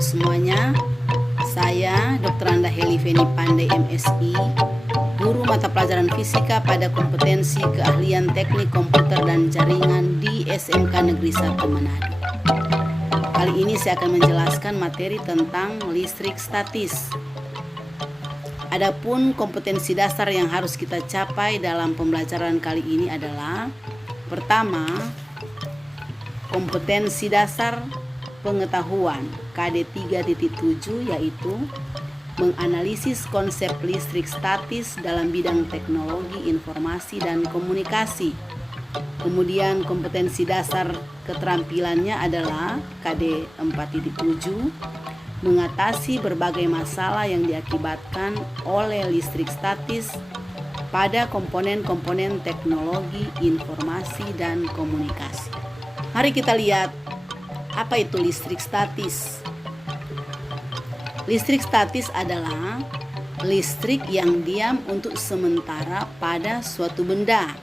Shalom semuanya. Saya Dr. Anda Heli Feni Pandai MSI, guru mata pelajaran fisika pada kompetensi keahlian teknik komputer dan jaringan di SMK Negeri 1 Manado. Kali ini saya akan menjelaskan materi tentang listrik statis. Adapun kompetensi dasar yang harus kita capai dalam pembelajaran kali ini adalah: pertama, kompetensi dasar pengetahuan KD 3.7, yaitu menganalisis konsep listrik statis dalam bidang teknologi informasi dan komunikasi. Kemudian kompetensi dasar keterampilannya adalah KD 4.7, mengatasi berbagai masalah yang diakibatkan oleh listrik statis pada komponen-komponen teknologi informasi dan komunikasi. Mari kita lihat apa itu listrik statis. Listrik statis adalah listrik yang diam untuk sementara pada suatu benda.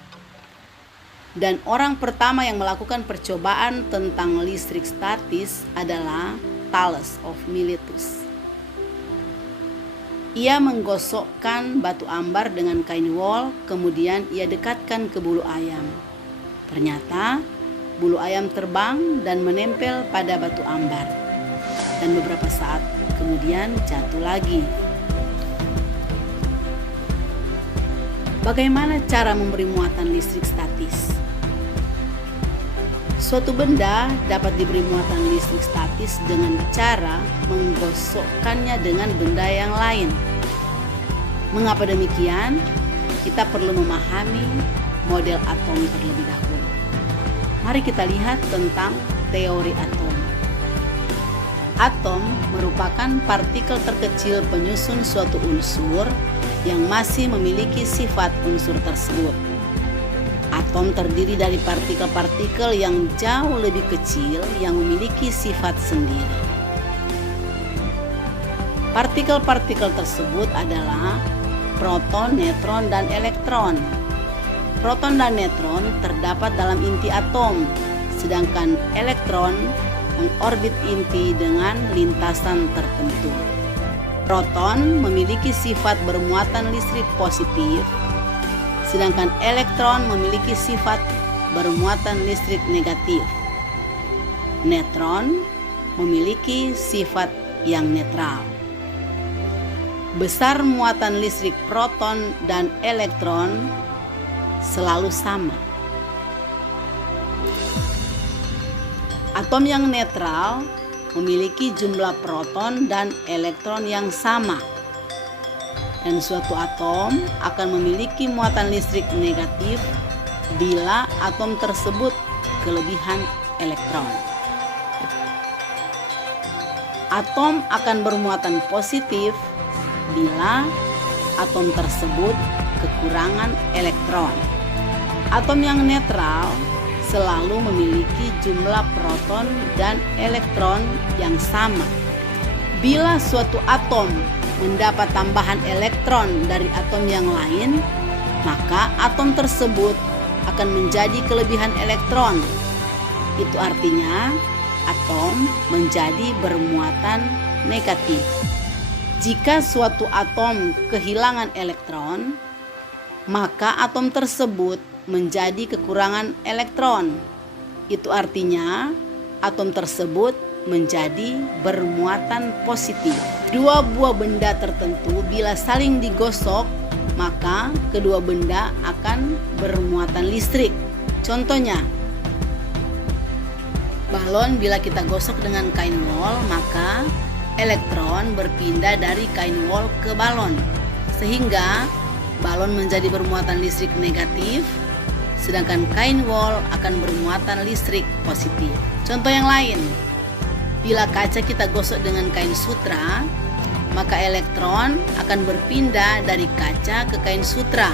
Dan orang pertama yang melakukan percobaan tentang listrik statis adalah Thales of Miletus. Ia menggosokkan batu ambar dengan kain wol, kemudian ia dekatkan ke bulu ayam. Ternyata bulu ayam terbang dan menempel pada batu ambar, dan beberapa saat kemudian jatuh lagi. Bagaimana cara memberi muatan listrik statis? Suatu benda dapat diberi muatan listrik statis dengan cara menggosokkannya dengan benda yang lain. Mengapa demikian? Kita perlu memahami model atom terlebih dahulu. Mari kita lihat tentang teori atom. Atom merupakan partikel terkecil penyusun suatu unsur yang masih memiliki sifat unsur tersebut. Atom terdiri dari partikel-partikel yang jauh lebih kecil yang memiliki sifat sendiri. Partikel-partikel tersebut adalah proton, neutron, dan elektron. Proton dan neutron terdapat dalam inti atom, sedangkan elektron mengorbit inti dengan lintasan tertentu. Proton memiliki sifat bermuatan listrik positif, sedangkan elektron memiliki sifat bermuatan listrik negatif. Neutron memiliki sifat yang netral. Besar muatan listrik proton dan elektron selalu sama. Atom yang netral memiliki jumlah proton dan elektron yang sama, dan suatu atom akan memiliki muatan listrik negatif bila atom tersebut kelebihan elektron. Atom akan bermuatan positif bila atom tersebut kekurangan elektron. Atom yang netral selalu memiliki jumlah proton dan elektron yang sama. Bila suatu atom mendapat tambahan elektron dari atom yang lain, maka atom tersebut akan menjadi kelebihan elektron. Itu artinya atom menjadi bermuatan negatif. Jika suatu atom kehilangan elektron, maka atom tersebut menjadi kekurangan elektron. Itu artinya atom tersebut menjadi bermuatan positif. Dua buah benda tertentu bila saling digosok, maka kedua benda akan bermuatan listrik. Contohnya, balon bila kita gosok dengan kain wol, maka elektron berpindah dari kain wol ke balon, sehingga balon menjadi bermuatan listrik negatif, sedangkan kain wol akan bermuatan listrik positif. Contoh yang lain, bila kaca kita gosok dengan kain sutra, maka elektron akan berpindah dari kaca ke kain sutra,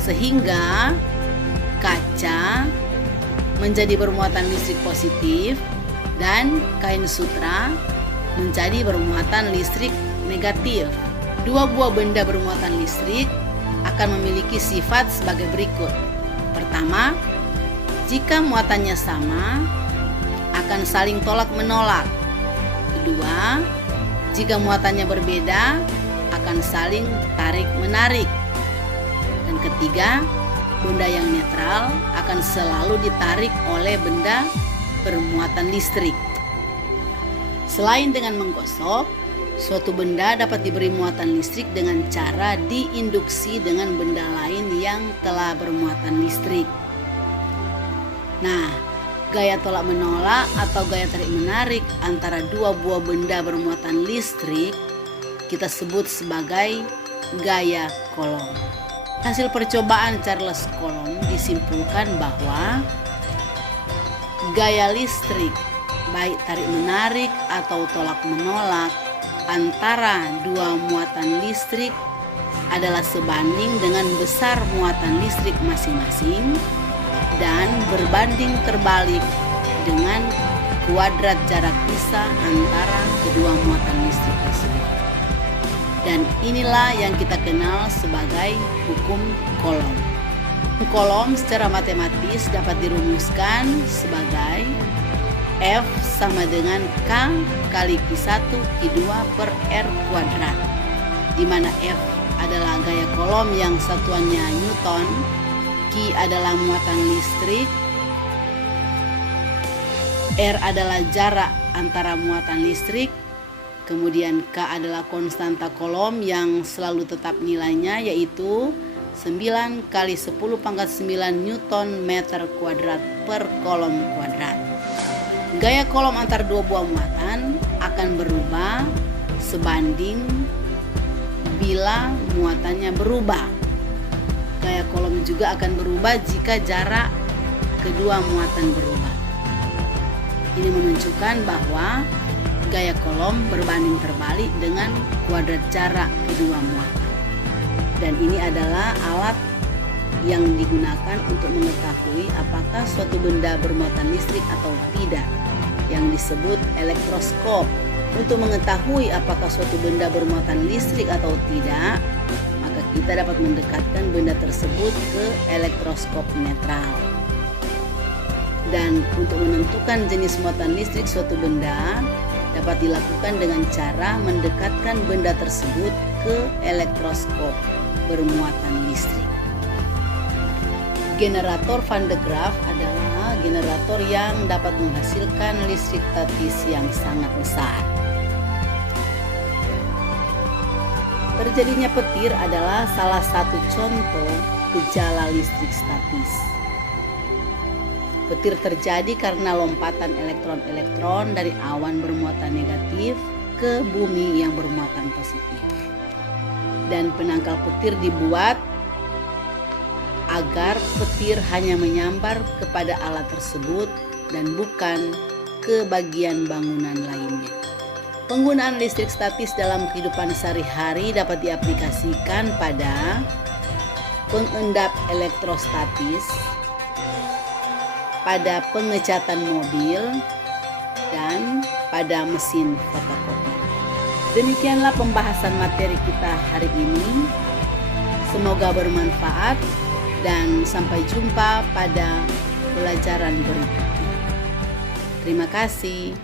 sehingga kaca menjadi bermuatan listrik positif dan kain sutra menjadi bermuatan listrik negatif. Dua buah benda bermuatan listrik akan memiliki sifat sebagai berikut. Pertama, jika muatannya sama, akan saling tolak-menolak. kedua, jika muatannya berbeda akan saling tarik-menarik. Dan ketiga, benda yang netral akan selalu ditarik oleh benda bermuatan listrik. Selain dengan menggosok, suatu benda dapat diberi muatan listrik dengan cara diinduksi dengan benda lain yang telah bermuatan listrik. Nah, gaya tolak-menolak atau gaya tarik-menarik antara dua buah benda bermuatan listrik kita sebut sebagai gaya Coulomb. Hasil percobaan Charles Coulomb disimpulkan bahwa gaya listrik, baik tarik-menarik atau tolak-menolak antara dua muatan listrik adalah sebanding dengan besar muatan listrik masing-masing dan berbanding terbalik dengan kuadrat jarak pisah antara kedua muatan listrik tersebut. Dan inilah yang kita kenal sebagai hukum Coulomb. Coulomb secara matematis dapat dirumuskan sebagai F sama dengan K kali Q1 Q2 per R kuadrat, di mana F adalah gaya Coulomb yang satuannya Newton, Q adalah muatan listrik, R adalah jarak antara muatan listrik, kemudian K adalah konstanta Coulomb yang selalu tetap nilainya, yaitu 9 kali 10 pangkat 9 Newton meter kuadrat per Coulomb kuadrat. Gaya Coulomb antar dua buah muatan akan berubah sebanding bila muatannya berubah. Gaya Coulomb juga akan berubah jika jarak kedua muatan berubah. Ini menunjukkan bahwa gaya Coulomb berbanding terbalik dengan kuadrat jarak kedua muatan. Dan ini adalah alat yang digunakan untuk mengetahui apakah suatu benda bermuatan listrik atau tidak, yang disebut elektroskop. Untuk mengetahui apakah suatu benda bermuatan listrik atau tidak, maka kita dapat mendekatkan benda tersebut ke elektroskop netral. Dan untuk menentukan jenis muatan listrik suatu benda dapat dilakukan dengan cara mendekatkan benda tersebut ke elektroskop bermuatan listrik. Generator Van de Graaff adalah generator yang dapat menghasilkan listrik statis yang sangat besar. Terjadinya petir adalah salah satu contoh gejala listrik statis. Petir terjadi karena lompatan elektron-elektron dari awan bermuatan negatif ke bumi yang bermuatan positif. Dan penangkal petir dibuat agar petir hanya menyambar kepada alat tersebut dan bukan ke bagian bangunan lainnya. Penggunaan listrik statis dalam kehidupan sehari-hari dapat diaplikasikan pada pengendap elektrostatis, pada pengecatan mobil, dan pada mesin fotokopi. Demikianlah pembahasan materi kita hari ini. Semoga bermanfaat dan sampai jumpa pada pelajaran berikutnya. Terima kasih.